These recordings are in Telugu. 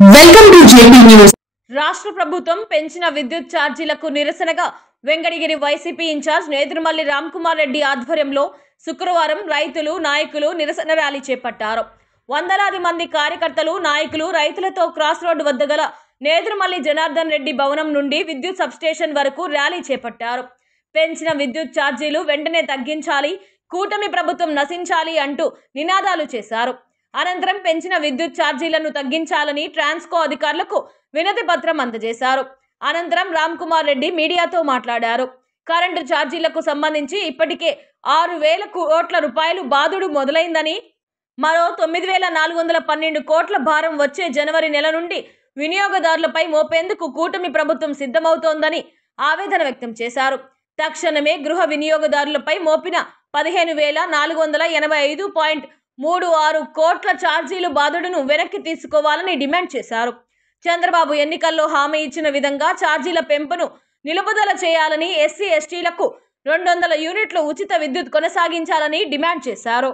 Welcome to JP news. రాష్ట్ర ప్రభుత్వం పెంచిన విద్యుత్ ఛార్జీలకు నిరసనగా వెంకటగిరి వైసీపీ ఇన్ఛార్జ్ నేదురుమల్లి రామ్కుమార్ రెడ్డి ఆధ్వర్యంలో శుక్రవారం రైతులు నాయకులు నిరసన ర్యాలీ చేపట్టారు. వందలాది మంది కార్యకర్తలు నాయకులు రైతులతో క్రాస్ రోడ్డు వద్ద గల నేదురుమల్లి జనార్దన్ రెడ్డి భవనం నుండి విద్యుత్ సబ్స్టేషన్ వరకు ర్యాలీ చేపట్టారు. పెంచిన విద్యుత్ ఛార్జీలు వెంటనే తగ్గించాలి, కూటమి ప్రభుత్వం నశించాలి అంటూ నినాదాలు చేశారు. అనంతరం పెంచిన విద్యుత్ ఛార్జీలను తగ్గించాలని ట్రాన్స్కో అధికారులకు వినతి పత్రం అందజేశారు. అనంతరం రామ్కుమార్ రెడ్డి మీడియాతో మాట్లాడారు. కరెంటు ఛార్జీలకు సంబంధించి ఇప్పటికే 6,000 కోట్ల రూపాయలు బాదుడు మొదలైందని, మరో 9,412 కోట్ల భారం వచ్చే జనవరి నెల నుండి వినియోగదారులపై మోపేందుకు కూటమి ప్రభుత్వం సిద్ధమవుతోందని ఆవేదన వ్యక్తం చేశారు. తక్షణమే గృహ వినియోగదారులపై మోపిన 15,485.36 కోట్ల ఛార్జీలు బాదుడును వెనక్కి తీసుకోవాలని డిమాండ్ చేశారు. చంద్రబాబు ఎన్నికల్లో హామీ ఇచ్చిన విధంగా ఛార్జీల పెంపును నిలుపుదల చేయాలని, ఎస్సీ ఎస్టీలకు 200 యూనిట్లు ఉచిత విద్యుత్ కొనసాగించాలని డిమాండ్ చేశారు.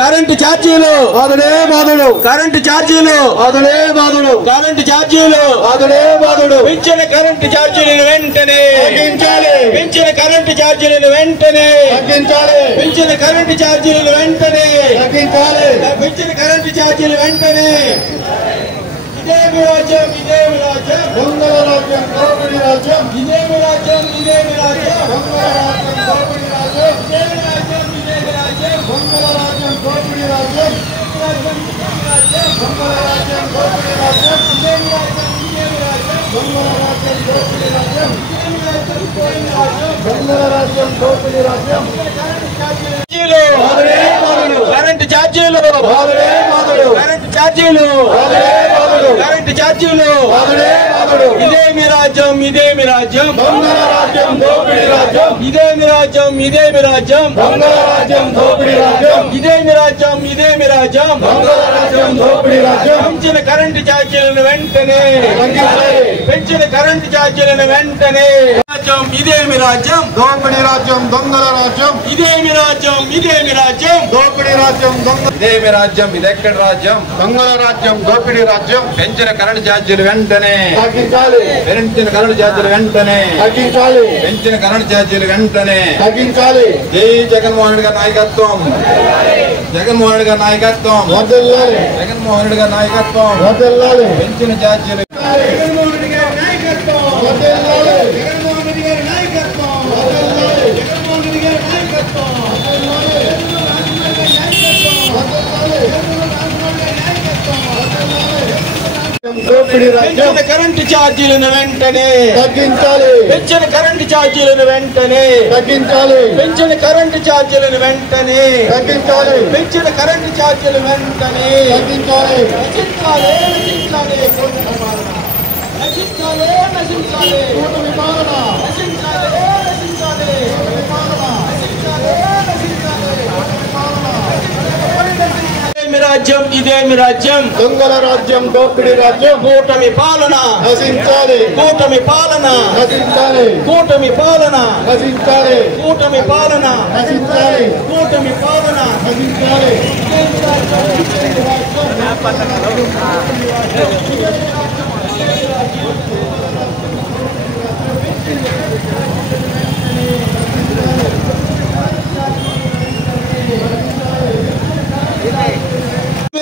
కరెంటు ఛార్జీలు కరెంటు ఛార్జీలు కరెంటు ఛార్జీలు పెంచిన కరెంటు ఛార్జీలను వెంటనే తగ్గించాలి. పెంచిన కరెంటు ఛార్జీలను వెంటనే తగ్గించాలి. పెంచిన కరెంటు ఛార్జీలను వెంటనే తగ్గించాలి. పెంచిన కరెంటు ఛార్జీలు వెంటనే. ఇదేమి రాజ్యం, ఇదేమి రాజ్యం, దొంగల రాజ్యం, దోపిడీ రాజ్యం, ఇదేమి రాజ్యం, ఇదేమి రాజ్యం, దొంగల రాజ్యం, దోపిడీ రాజ్యం, ఇదేమి రాజ్యం, ఇదేమి రాజ్యం, దొంగల రాజ్యం, దోపిడీ రాజ్యం, దొంగల రాజ్యం, దోపిడీ రాజ్యం, ఇదేమి రాజ్యం, ఇదేమి రాజ్యం, దొంగల రాజ్యం, దోపిడీ రాజ్యం, ఇదేమి రాజ్యం, ఇదేమి రాజ్యం, దొంగల రాజ్యం, దోపిడీ రాజ్యం, కరెంటు ఛార్జీలు, కరెంటు ఛార్జీలు, కరెంటు ఛార్జీలు, ఇదేమి రాజ్యం, ఇదేమి రాజ్యం, దొంగల రాజ్యం, దోపిడీ రాజ్యం, ఇదేమి రాజ్యం, ఇదేమి రాజ్యం, దొంగల రాజ్యం, దోపిడీ రాజ్యం, ఇదేమి రాజ్యం, ఇదేమి రాజ్యం, దొంగల రాజ్యం, దోపిడీ రాజ్యం, పెంచిన కరెంటు ఛార్జీలను వెంటనే పెంచిన కరెంటు ఛార్జీలను వెంటనే. రాజ్యం, ఇదేమి రాజ్యం, దోపిడీ రాజ్యం, దొంగల రాజ్యం, ఇదేమి రాజ్యం, ఇదేమి రాజ్యం, దోపిడీ రాజ్యం, దొంగ, ఇదేమి రాజ్యం, ఇదెక్కడ రాజ్యం, దొంగల రాజ్యం, దోపిడీ రాజ్యం, పెంచిన కరెంటు ఛార్జీలు వెంటనే తగ్గించాలి. పెంచిన కరెంటు ఛార్జీలు వెంటనే తగ్గించాలి. పెంచిన కరెంటు ఛార్జీలు వెంటనే తగ్గించాలి. జై జగన్మోహన్ రెడ్డి గారి నాయకత్వం, జగన్మోహన్ రెడ్డి గారి నాయకత్వం, జగన్మోహన్ రెడ్డి గారి నాయకత్వం, పెంచిన ఛార్జీలు, జగన్మోహన్ రెడ్డి గారి నాయకత్వం, జగన్మోహన్ రెడ్డి గారి నాయకత్వం, జగన్మోహన్ రెడ్డి గారి నాయకత్వం, పెంచిన కరెంటు ఛార్జీలను వెంటనే తగ్గించాలి. పెంచిన కరెంటు ఛార్జీలను వెంటనే తగ్గించాలి. పెంచిన కరెంటు ఛార్జీలను వెంటనే తగ్గించాలి. పెంచిన కరెంటు ఛార్జీలు వెంటనే తగ్గించాలి. నశించాలి, నశించాలి, నశించాలి, నశించాలి, కూటమి పాలన, నశించాలి, నశించాలి, కూటమి పాలన, నశించాలి, నశించాలి, కూటమి పాలన. ఇదేమి రాజ్యం, ఇదేమి రాజ్యం, దొంగల రాజ్యం, దోపిడీ రాజ్యం, కూటమి పాలన నశించాలి. కూటమి పాలన నశించాలి. కూటమి పాలన నశించాలి. కూటమి పాలన నశించాలి. కూటమి పాలన నశించాలి.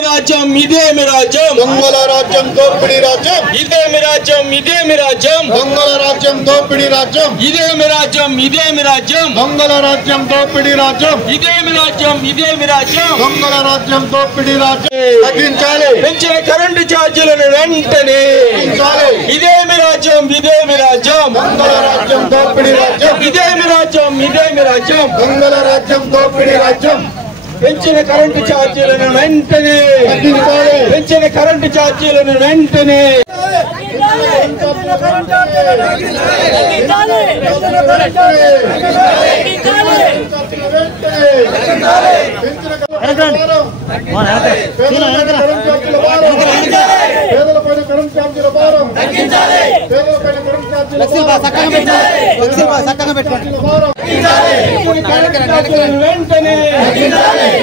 రాజ్యం, ఇదేమి రాజ్యం, దొంగల రాజ్యం, దోపిడీ రాజ్యం, ఇదేమి రాజ్యం, ఇదేమి రాజ్యం, దొంగల రాజ్యం, దోపిడీ రాజ్యం, ఇదేమి రాజ్యం, ఇదేమి రాజ్యం, దొంగల రాజ్యం, దోపిడీ రాజ్యం, ఇదేమి రాజ్యం, ఇదేమి రాజ్యం, దొంగల రాజ్యం, దోపిడీ రాజ్యం, తగ్గించాలి. పెంచిన కరెంటు ఛార్జీలను వెంటనే తగ్గించాలి. ఇదేమి రాజ్యం, ఇదేమి రాజ్యం, దొంగల రాజ్యం, దోపిడీ రాజ్యం, ఇదేమి రాజ్యం, ఇదేమి రాజ్యం, దొంగల రాజ్యం, దోపిడీ రాజ్యం, పెంచిన కరెంటు ఛార్జీలను వెంటనే తగ్గించాలి. పెంచిన కరెంటు ఛార్జీలను వెంటనే వెంటనే.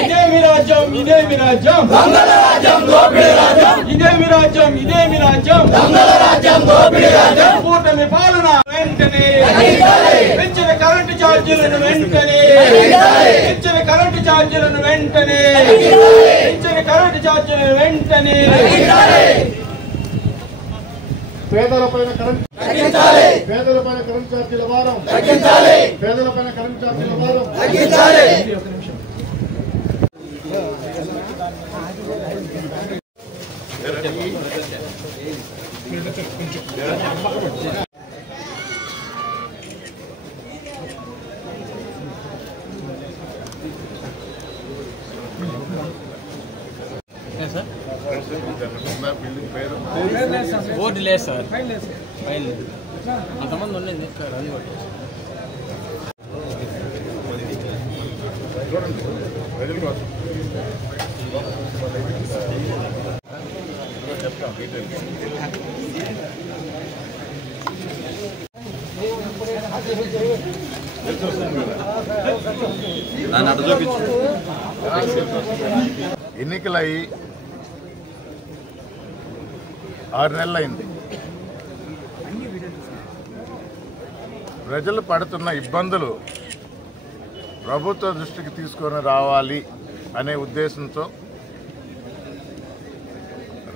ఇదేమి రాజ్యం, ఇదేమి రాజ్యం, దొంగల రాజ్యం. కూటమి పాలన వెంటనే పెంచిన కరెంటు ఛార్జీలను వెంటనే పెంచిన కరెంటు ఛార్జీలను వెంటనే పెంచిన కరెంటు ఛార్జీలను వెంటనే పేదలపైన కరెంట్ ఛార్జీల భారం పేదలపైన కరెంట్ ఛార్జీల భారం బోర్డు లేదు సార్ ఫైల్ అంతమంది ఉండేది అది ఎన్నికలయ్యి 6 నెలలైంది. ప్రజలు పడుతున్న ఇబ్బందులు ప్రభుత్వ దృష్టికి తీసుకొని రావాలి అనే ఉద్దేశంతో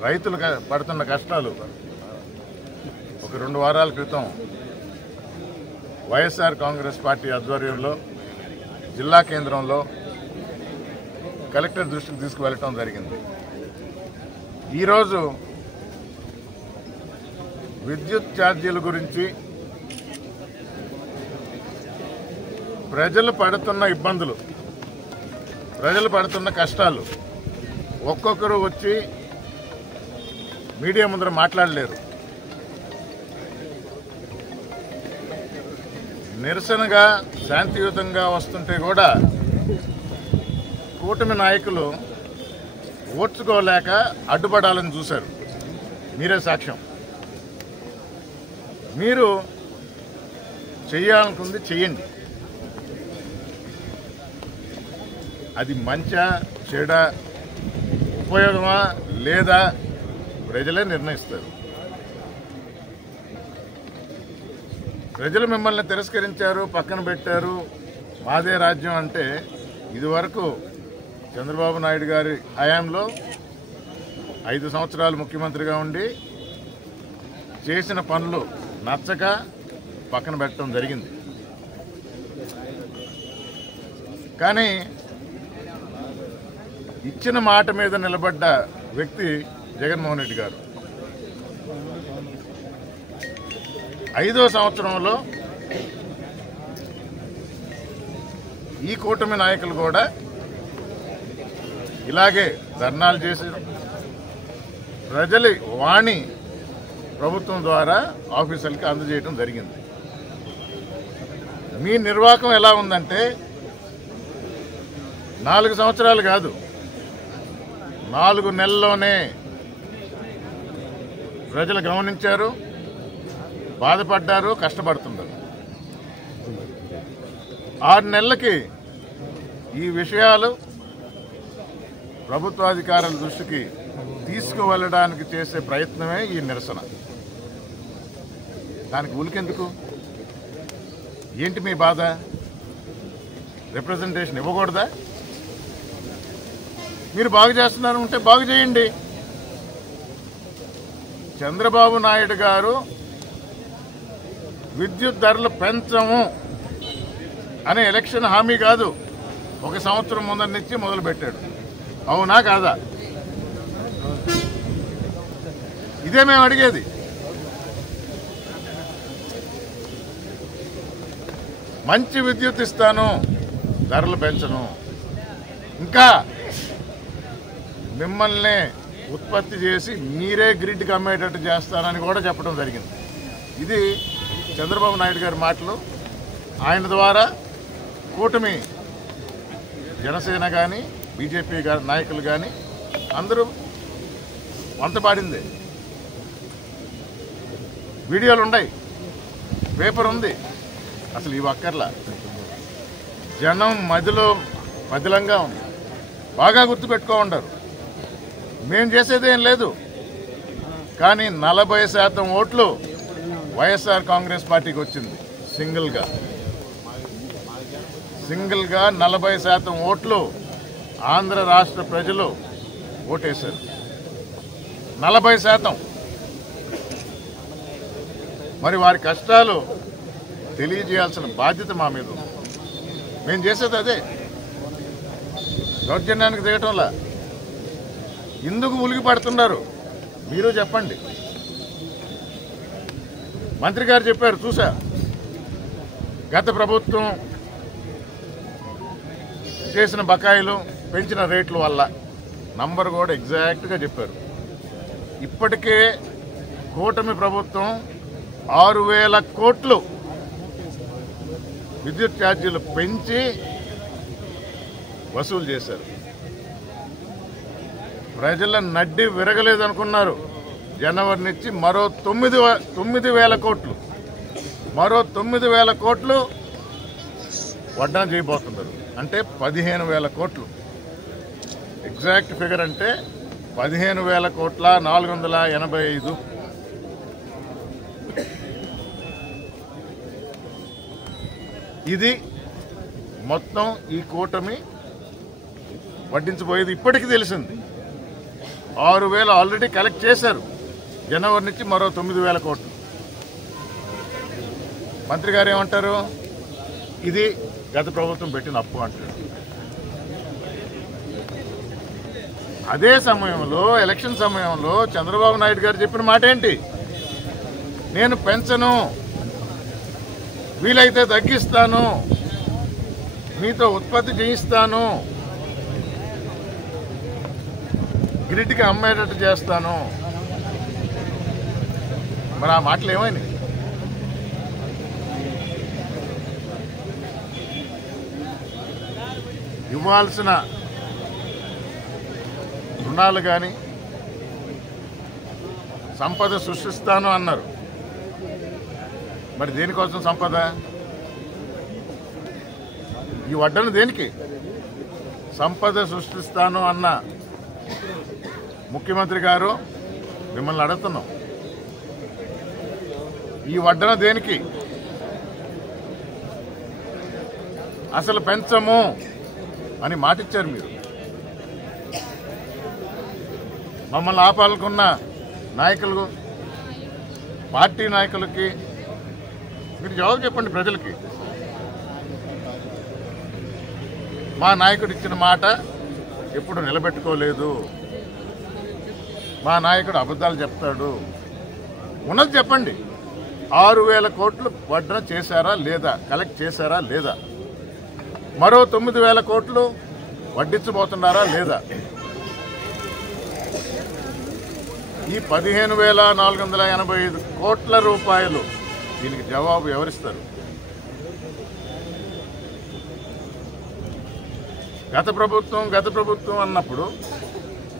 రైతులు పడుతున్న కష్టాలు ఒక 2 వారాల క్రితం వైఎస్ఆర్ కాంగ్రెస్ పార్టీ ఆధ్వర్యంలో జిల్లా కేంద్రంలో కలెక్టర్ దృష్టికి తీసుకువెళ్ళటం జరిగింది. ఈరోజు విద్యుత్ ఛార్జీల గురించి ప్రజలు పడుతున్న ఇబ్బందులు, ప్రజలు పడుతున్న కష్టాలు ఒక్కొక్కరు వచ్చి మీడియా ముందర మాట్లాడలేరు. నిరసనగా శాంతియుతంగా వస్తుంటే కూడా కూటమి నాయకులు ఓర్చుకోలేక అడ్డుపడాలని చూశారు. మీరే సాక్ష్యం. మీరు చేయాలనుకుంది చెయ్యండి. అది మంచా చెడా, ఉపయోగమా లేదా ప్రజలే నిర్ణయిస్తారు. ప్రజలు మిమ్మల్ని తిరస్కరించారు, పక్కన పెట్టారు, మాదే రాజ్యం అంటే ఇదివరకు చంద్రబాబు నాయుడు గారి హయాంలో 5 సంవత్సరాలు ముఖ్యమంత్రిగా ఉండి చేసిన పనులు నచ్చక పక్కన పెట్టడం జరిగింది. కానీ ఇచ్చిన మాట మీద నిలబడ్డ వ్యక్తి జగన్మోహన్ రెడ్డి గారు. 5వ సంవత్సరంలో ఈ కూటమి నాయకులు కూడా ఇలాగే ధర్నాలు చేసి ప్రజల వాణి ప్రభుత్వం ద్వారా ఆఫీసర్లకి అందజేయడం జరిగింది. మీ నిర్వాహకం ఎలా ఉందంటే 4 సంవత్సరాలు కాదు, 4 నెలల్లోనే ప్రజలు గమనించారు, బాధపడ్డారు, కష్టపడుతున్నారు. 6 నెలలకి ఈ విషయాలు ప్రభుత్వాధికారుల దృష్టికి తీసుకువెళ్ళడానికి చేసే ప్రయత్నమే ఈ నిరసన. దానికి ఉలికెందుకు? ఏంటి మీ బాధ? రిప్రజెంటేషన్ ఇవ్వకూడదా? మీరు బాగు చేస్తున్నారు ఉంటే బాగు చేయండి. చంద్రబాబు నాయుడు గారు విద్యుత్ ధరలు పెంచము అనే ఎలక్షన్ హామీ కాదు, 1 సంవత్సరం ముందర నుంచి మొదలుపెట్టాడు. అవునా కాదా? ఇదే మేము అడిగేది. మంచి విద్యుత్ ఇస్తాను, ధరలు పెంచను, ఇంకా మిమ్మల్ని ఉత్పత్తి చేసి మీరే గ్రిడ్కి అమ్మేటట్టు చేస్తానని కూడా చెప్పడం జరిగింది. ఇది చంద్రబాబు నాయుడు గారి మాటలు. ఆయన ద్వారా కూటమి జనసేన కానీ బీజేపీ నాయకులు కానీ అందరూ వంతపాడింది. వీడియోలు ఉన్నాయి, పేపర్ ఉంది. అసలు ఇవి అక్కర్లా. జనం మదిలంగా ఉంది. బాగా గుర్తుపెట్టుకో ఉంటారు. మేం చేసేదేం లేదు. కానీ 40% ఓట్లు వైఎస్ఆర్ కాంగ్రెస్ పార్టీకి వచ్చింది. సింగిల్గా 40% ఓట్లు ఆంధ్ర రాష్ట్ర ప్రజలు ఓటేశారు. 40%. మరి వారి కష్టాలు తెలియజేయాల్సిన బాధ్యత మా మీద ఉంది. మేము చేసేది అదే. దౌర్జన్యానికి దిగటంలా ఎందుకు ఉలిగి పడుతున్నారు మీరు చెప్పండి. మంత్రి గారు చెప్పారు, చూసా. గత ప్రభుత్వం చేసిన బకాయిలు, పెంచిన రేట్ల వల్ల నంబర్ కూడా ఎగ్జాక్ట్గా చెప్పారు. ఇప్పటికే కూటమి ప్రభుత్వం 6,000 కోట్లు విద్యుత్ ఛార్జీలు పెంచి వసూలు చేశారు. ప్రజల నడ్డి విరగలేదనుకున్నారు. జనవరి నుంచి మరో 9,000 కోట్లు, మరో 9,000 కోట్లు వడ్డన చేయబోతున్నారు. అంటే 15,000 కోట్లు. ఎగ్జాక్ట్ ఫిగర్ అంటే 15,485. ఇది మొత్తం ఈ కూటమి వడ్డించబోయేది. ఇప్పటికీ తెలిసింది 6,000 ఆల్రెడీ కలెక్ట్ చేశారు. జనవరి నుంచి మరో 9,000 కోట్లు. మంత్రి గారు ఏమంటారు? ఇది గత ప్రభుత్వం పెట్టిన అప్పు అంటారు. అదే సమయంలో, ఎలక్షన్ సమయంలో చంద్రబాబు నాయుడు గారు చెప్పిన మాట ఏంటి? నేను పెంచను, వీలైతే తగ్గిస్తాను, మీతో ఉత్పత్తి చేయిస్తాను, గ్రిడ్కి అమ్మేటట్టు చేస్తాను. మరి ఆ మాటలు ఏమైనాయి? ఇవ్వాల్సిన రుణాలు కానీ సంపద సృష్టిస్తాను అన్నారు. మరి దేనికోసం సంపద? ఈ వడ్డను దేనికి? సంపద సృష్టిస్తాను అన్న ముఖ్యమంత్రి గారు మిమ్మల్ని అడుగుతున్నాం, ఈ వడ్డన దేనికి? అసలు పెంచము అని మాటిచ్చారు మీరు. మమ్మల్ని ఆపాలనుకున్న నాయకులు, పార్టీ నాయకులకి మీరు జవాబు చెప్పండి ప్రజలకి. మా నాయకుడు ఇచ్చిన మాట ఎప్పుడు నిలబెట్టుకోలేదు, మా నాయకుడు అబద్ధాలు చెప్తాడు. ఉన్నది చెప్పండి. 6,000 కోట్లు వడ్డన చేశారా లేదా? కలెక్ట్ చేశారా లేదా? మరో 9,000 కోట్లు వడ్డించబోతున్నారా లేదా? ఈ 15,485 కోట్ల రూపాయలు, దీనికి జవాబు ఎవరిస్తారు? గత ప్రభుత్వం అన్నప్పుడు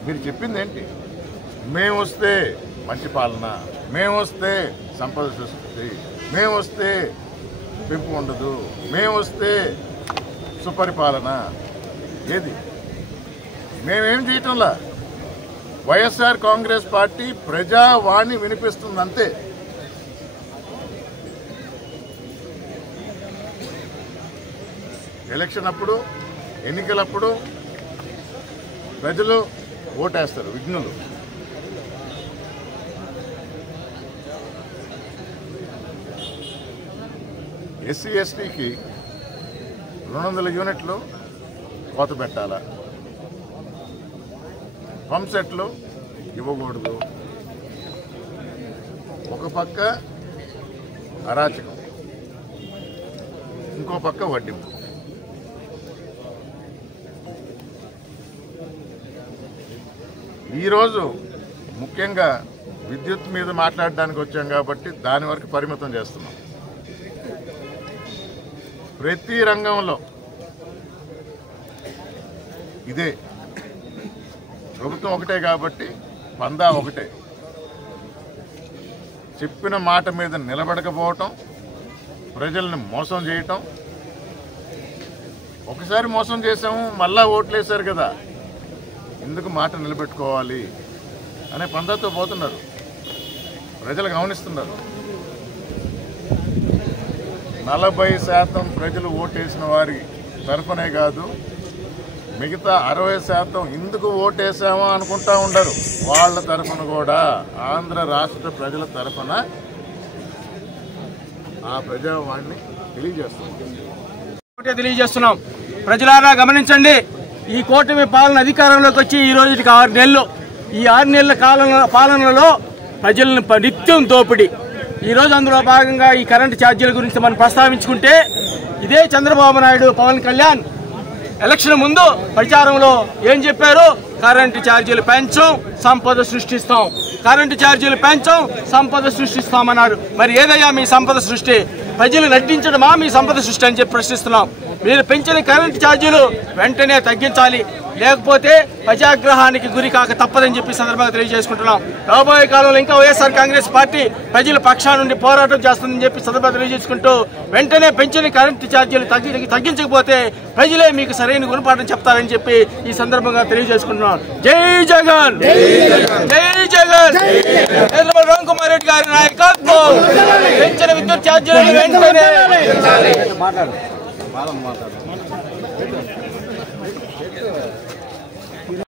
మీరు చెప్పింది ఏంటి? మేము వస్తే మంచి పాలన, మేము వస్తే సంపద సృష్టి, మేము వస్తే పెంపు ఉండదు, మేము వస్తే సుపరిపాలన. ఏది? మేమేం చేయటంలా. వైఎస్ఆర్ కాంగ్రెస్ పార్టీ ప్రజావాణి వినిపిస్తుందంతే. ఎలక్షన్ అప్పుడు, ఎన్నికలప్పుడు ప్రజలు ఓటేస్తారు, విఘ్నులు. ఎస్సీ ఎస్టీకి 200 యూనిట్లు కోత పెట్టాలా, పంప్ సెట్లు ఇవ్వకూడదు. ఒక పక్క అరాచకం, ఇంకో పక్క వడ్డింపు. ఈరోజు ముఖ్యంగా విద్యుత్ మీద మాట్లాడడానికి వచ్చాం కాబట్టి దాని వరకు పరిమితం చేస్తున్నాం. ప్రతి రంగంలో ఇదే. ప్రభుత్వం ఒకటే కాబట్టి పందా ఒకటే. చెప్పిన మాట మీద నిలబడకపోవటం, ప్రజల్ని మోసం చేయటం. ఒకసారి మోసం చేసాము, మళ్ళా ఓట్లేశారు కదా, ఎందుకు మాట నిలబెట్టుకోవాలి అనే పందాతో పోతున్నారు. ప్రజలు గమనిస్తున్నారు. 40% ప్రజలు ఓటేసిన వారి తరఫునే కాదు, మిగతా 60% ఎందుకు ఓటేసామో అనుకుంటా ఉండరు. వాళ్ళ తరఫున కూడా ఆంధ్ర రాష్ట్ర ప్రజల తరఫున ఆ ప్రజావాణిని తెలియజేస్తున్నాం. ప్రజలారా గమనించండి, ఈ కూటమి పాలన అధికారంలోకి వచ్చి ఈ రోజుకి 6 నెలలు. ఈ 6 నెలల పాలనలో ప్రజలను నిత్యం దోపిడీ. ఈ రోజు అందులో భాగంగా ఈ కరెంటు ఛార్జీల గురించి మనం ప్రస్తావించుకుంటే, ఇదే చంద్రబాబు నాయుడు, పవన్ కళ్యాణ్ ఎలక్షన్ ముందు ప్రచారంలో ఏం చెప్పారు? కరెంటు ఛార్జీలు పెంచాం, సంపద సృష్టిస్తాం. కరెంటు ఛార్జీలు పెంచాం, సంపద సృష్టిస్తామన్నారు. మరి ఏదయ్యా మీ సంపద సృష్టి? ప్రజలు నటించడమా మీ సంపద సృష్టి అని చెప్పి ప్రశ్నిస్తున్నాం. మీరు పెంచిన కరెంటు ఛార్జీలు వెంటనే తగ్గించాలి, లేకపోతే ప్రజాగ్రహానికి గురి కాక తప్పదని చెప్పి సందర్భంగా తెలియజేసుకుంటున్నాం. రాబోయే కాలంలో ఇంకా వైఎస్ఆర్ కాంగ్రెస్ పార్టీ ప్రజల పక్షాన నుండి పోరాటం చేస్తుందని చెప్పి సందర్భంగా తెలియజేసుకుంటూ, వెంటనే పెంచిన కరెంటు ఛార్జీలు తగ్గించకపోతే ప్రజలే మీకు సరైన గుణపాఠం చెప్తారని చెప్పి ఈ సందర్భంగా తెలియజేసుకుంటున్నాం. జై జగన్, జై జగన్. రామ్ కుమార్ రెడ్డి గారి నాయకత్వం, పెంచిన విద్యుత్ ఛార్జీలను వెంటనే